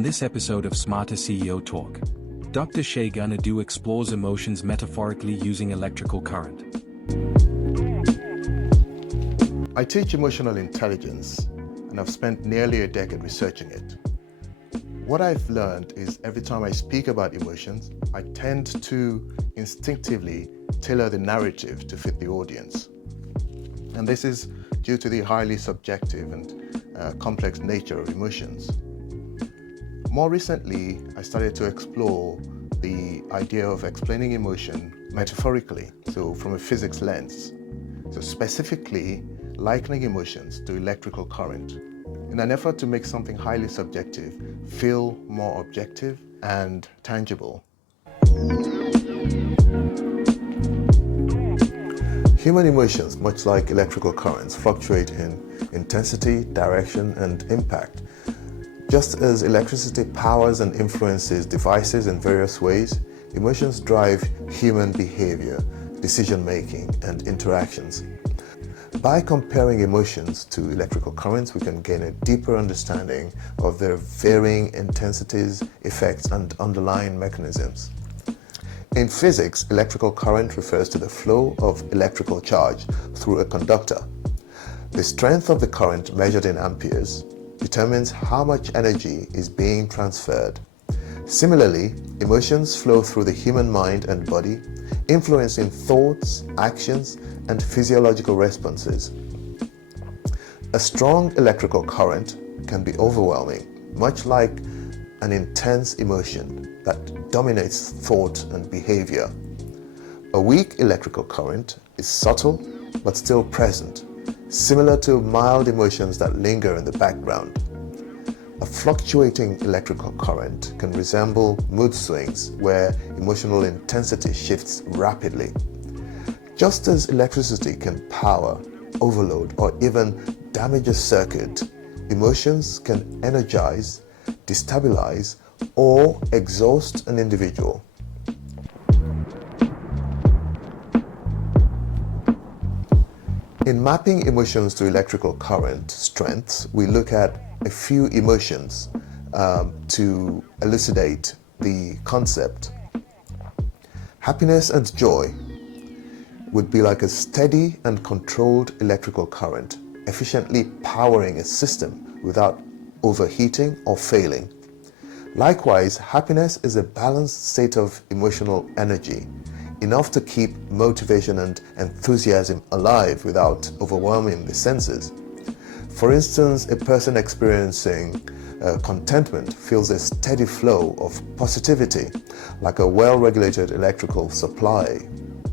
On this episode of Smarter CEO Talk, Dr. Segun explores emotions metaphorically using electrical current. I teach emotional intelligence, and I've spent nearly a decade researching it. What I've learned is every time I speak about emotions, I tend to instinctively tailor the narrative to fit the audience. And this is due to the highly subjective and complex nature of emotions. More recently, I started to explore the idea of explaining emotion metaphorically, so from a physics lens. So specifically, likening emotions to electrical current in an effort to make something highly subjective feel more objective and tangible. Human emotions, much like electrical currents, fluctuate in intensity, direction, and impact. Just as electricity powers and influences devices in various ways, emotions drive human behavior, decision-making, and interactions. By comparing emotions to electrical currents, we can gain a deeper understanding of their varying intensities, effects, and underlying mechanisms. In physics, electrical current refers to the flow of electrical charge through a conductor. The strength of the current, measured in amperes, determines how much energy is being transferred. Similarly, emotions flow through the human mind and body, influencing thoughts, actions, and physiological responses. A strong electrical current can be overwhelming, much like an intense emotion that dominates thought and behavior. A weak electrical current is subtle but still present, similar to mild emotions that linger in the background. A fluctuating electrical current can resemble mood swings where emotional intensity shifts rapidly. Just as electricity can power, overload, or even damage a circuit, emotions can energize, destabilize, or exhaust an individual. In mapping emotions to electrical current strengths, we look at a few emotions to elucidate the concept. Happiness and joy would be like a steady and controlled electrical current, efficiently powering a system without overheating or failing. Likewise, happiness is a balanced state of emotional energy, enough to keep motivation and enthusiasm alive without overwhelming the senses. For instance, a person experiencing contentment feels a steady flow of positivity, like a well-regulated electrical supply,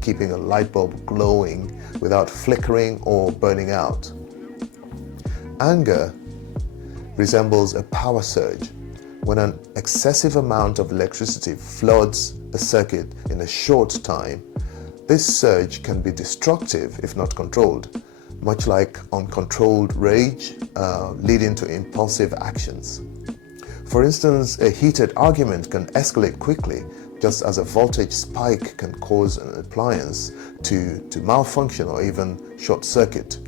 keeping a light bulb glowing without flickering or burning out. Anger resembles a power surge. When an excessive amount of electricity floods a circuit in a short time, this surge can be destructive if not controlled, much like uncontrolled rage leading to impulsive actions. For instance, a heated argument can escalate quickly, just as a voltage spike can cause an appliance to malfunction or even short circuit.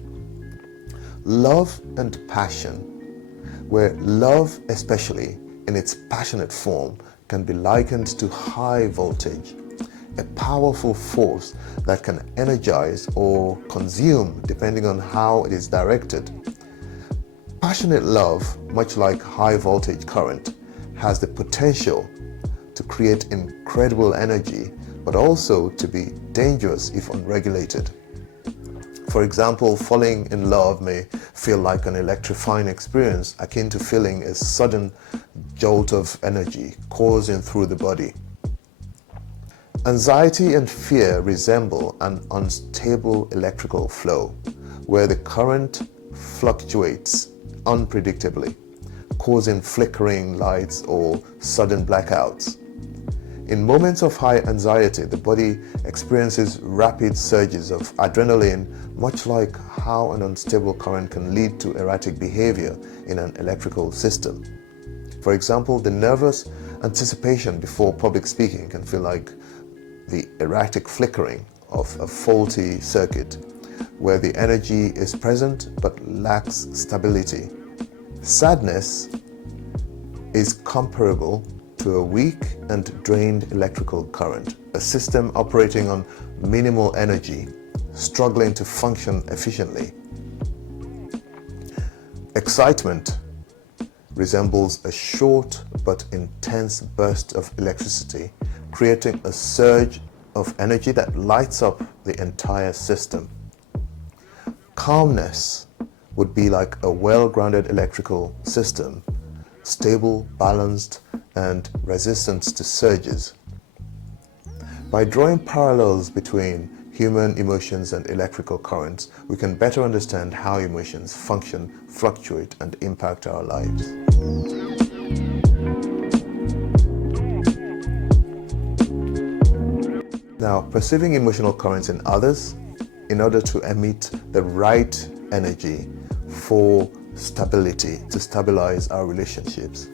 Love and passion, where love, especially in its passionate form, can be likened to high voltage, a powerful force that can energize or consume depending on how it is directed. Passionate love, much like high voltage current, has the potential to create incredible energy, but also to be dangerous if unregulated. For example, falling in love may feel like an electrifying experience, akin to feeling a sudden jolt of energy coursing through the body. Anxiety and fear resemble an unstable electrical flow, where the current fluctuates unpredictably, causing flickering lights or sudden blackouts. In moments of high anxiety, the body experiences rapid surges of adrenaline, much like how an unstable current can lead to erratic behavior in an electrical system. For example, the nervous anticipation before public speaking can feel like the erratic flickering of a faulty circuit, where the energy is present but lacks stability. Sadness is comparable to a weak and drained electrical current, a system operating on minimal energy, struggling to function efficiently. Excitement resembles a short but intense burst of electricity, creating a surge of energy that lights up the entire system. Calmness would be like a well-grounded electrical system, stable, balanced, and resistant to surges. By drawing parallels between human emotions and electrical currents, we can better understand how emotions function, fluctuate, and impact our lives. Now, perceiving emotional currents in others in order to emit the right energy for stability, to stabilize our relationships.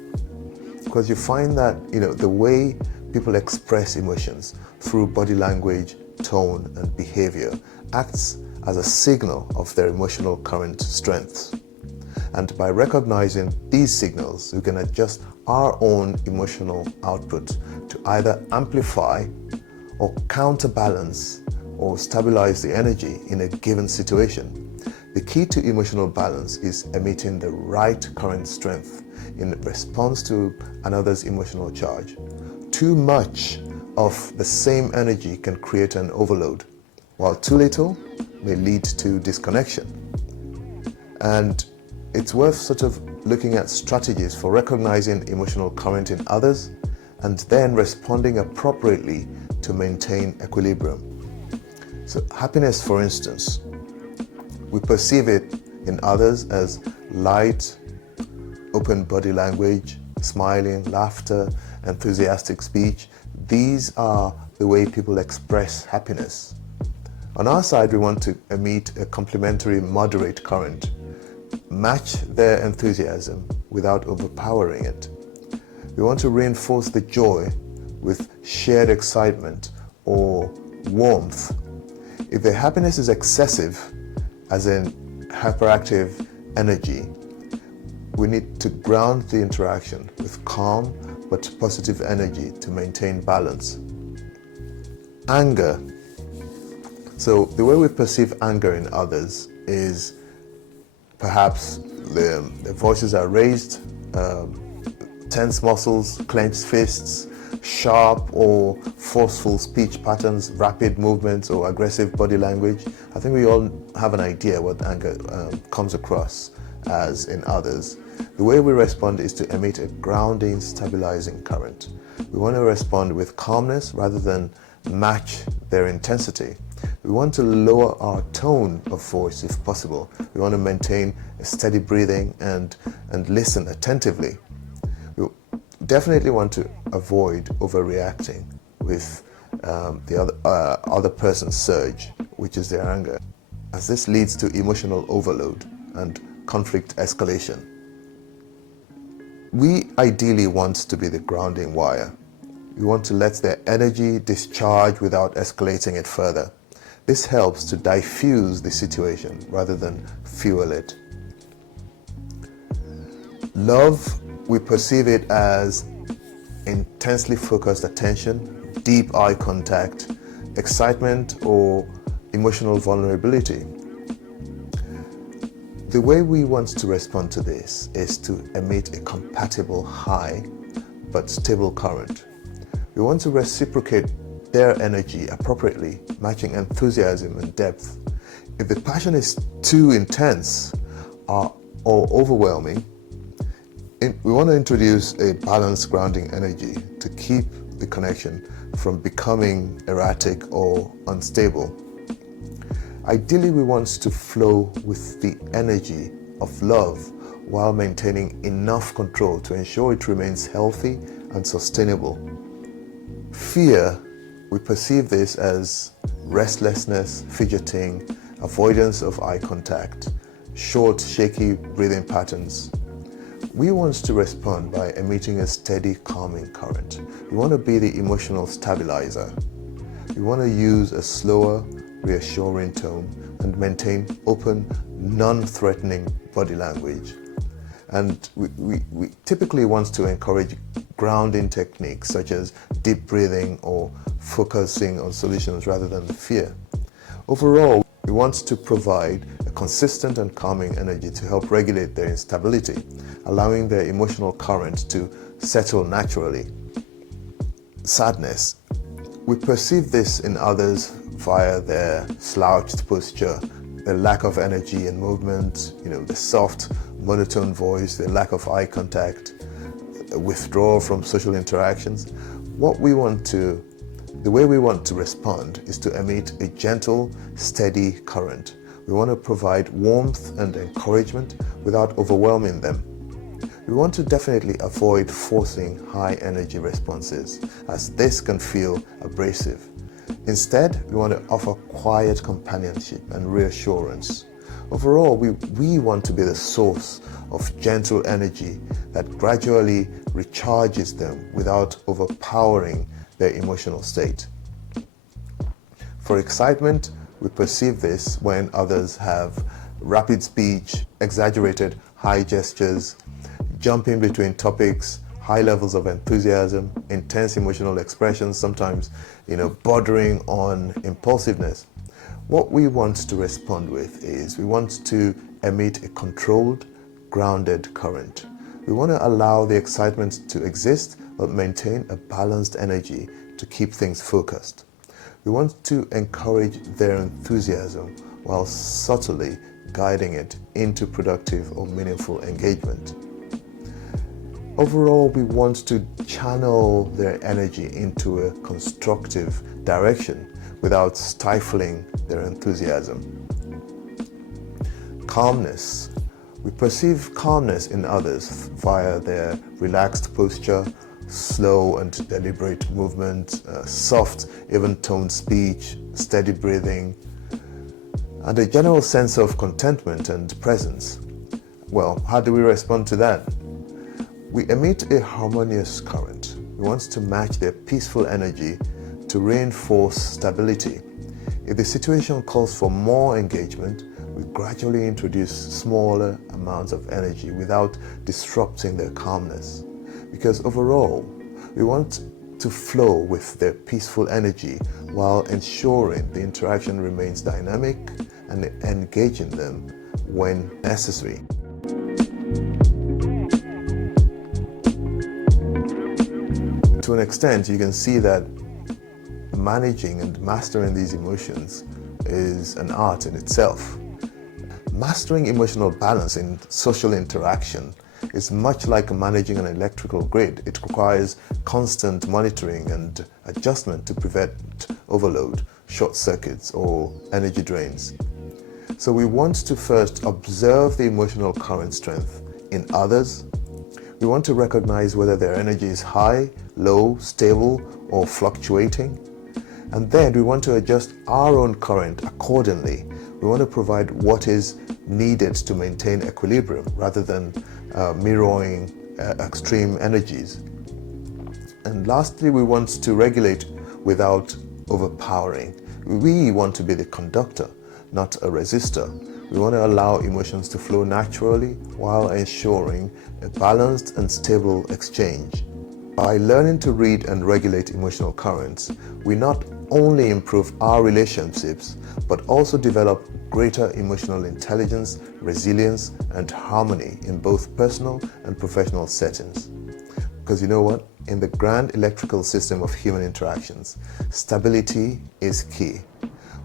Because you find that, the way people express emotions through body language, tone, and behavior acts as a signal of their emotional current strengths. And by recognizing these signals, we can adjust our own emotional output to either amplify or counterbalance or stabilize the energy in a given situation. The key to emotional balance is emitting the right current strength in response to another's emotional charge. Too much of the same energy can create an overload, while too little may lead to disconnection. And it's worth sort of looking at strategies for recognizing emotional current in others and then responding appropriately to maintain equilibrium. So happiness, for instance, we perceive it in others as light, open body language, smiling, laughter, enthusiastic speech. These are the way people express happiness. On our side, we want to emit a complementary, moderate current, match their enthusiasm without overpowering it. We want to reinforce the joy with shared excitement or warmth. If the happiness is excessive, as in hyperactive energy, we need to ground the interaction with calm but positive energy to maintain balance. Anger. So the way we perceive anger in others is perhaps their voices are raised, tense muscles, clenched fists, sharp or forceful speech patterns, rapid movements, or aggressive body language. I think we all have an idea what anger comes across as in others. The way we respond is to emit a grounding, stabilizing current. We want to respond with calmness rather than match their intensity. We want to lower our tone of voice if possible. We want to maintain a steady breathing and listen attentively. We definitely want to avoid overreacting with the other person's surge, which is their anger, as this leads to emotional overload and conflict escalation. We ideally want to be the grounding wire. We want to let their energy discharge without escalating it further. This helps to diffuse the situation rather than fuel it. Love, we perceive it as intensely focused attention, deep eye contact, excitement, or emotional vulnerability. The way we want to respond to this is to emit a compatible high but stable current. We want to reciprocate their energy appropriately, matching enthusiasm and depth. If the passion is too intense or overwhelming, we want to introduce a balanced grounding energy to keep the connection from becoming erratic or unstable. Ideally, we want to flow with the energy of love while maintaining enough control to ensure it remains healthy and sustainable. Fear, we perceive this as restlessness, fidgeting, avoidance of eye contact, short, shaky breathing patterns. We want to respond by emitting a steady, calming current. We want to be the emotional stabilizer. We want to use a slower, reassuring tone and maintain open, non-threatening body language. And we typically want to encourage grounding techniques such as deep breathing or focusing on solutions rather than fear. Overall, we want to provide a consistent and calming energy to help regulate their instability, allowing their emotional current to settle naturally. Sadness. We perceive this in others via their slouched posture, their lack of energy and movement, the soft, monotone voice, the lack of eye contact, withdrawal from social interactions. The way we want to respond is to emit a gentle, steady current. We want to provide warmth and encouragement without overwhelming them. We want to definitely avoid forcing high energy responses, as this can feel abrasive. Instead, we want to offer quiet companionship and reassurance. Overall, we want to be the source of gentle energy that gradually recharges them without overpowering their emotional state. For excitement, we perceive this when others have rapid speech, exaggerated high gestures, jumping between topics, high levels of enthusiasm, intense emotional expressions, sometimes, bordering on impulsiveness. What we want to respond with is we want to emit a controlled, grounded current. We want to allow the excitement to exist, but maintain a balanced energy to keep things focused. We want to encourage their enthusiasm while subtly guiding it into productive or meaningful engagement. Overall, we want to channel their energy into a constructive direction without stifling their enthusiasm. Calmness. We perceive calmness in others via their relaxed posture, slow and deliberate movement, soft, even-toned speech, steady breathing, and a general sense of contentment and presence. Well, how do we respond to that? We emit a harmonious current. We want to match their peaceful energy to reinforce stability. If the situation calls for more engagement, we gradually introduce smaller amounts of energy without disrupting their calmness. Because overall, we want to flow with their peaceful energy while ensuring the interaction remains dynamic and engaging them when necessary. To an extent, you can see that managing and mastering these emotions is an art in itself. Mastering emotional balance in social interaction is much like managing an electrical grid. It requires constant monitoring and adjustment to prevent overload, short circuits, or energy drains. So we want to first observe the emotional current strength in others. We want to recognize whether their energy is high, low, stable, or fluctuating. And then we want to adjust our own current accordingly. We want to provide what is needed to maintain equilibrium rather than mirroring extreme energies. And lastly, we want to regulate without overpowering. We want to be the conductor, not a resistor. We want to allow emotions to flow naturally while ensuring a balanced and stable exchange. By learning to read and regulate emotional currents, we not only improve our relationships, but also develop greater emotional intelligence, resilience, and harmony in both personal and professional settings. Because you know what? In the grand electrical system of human interactions, stability is key.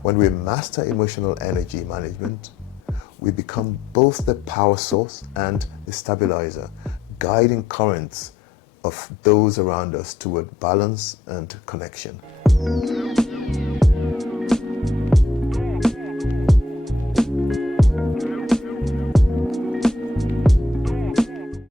When we master emotional energy management, we become both the power source and the stabilizer, guiding currents of those around us toward balance and connection.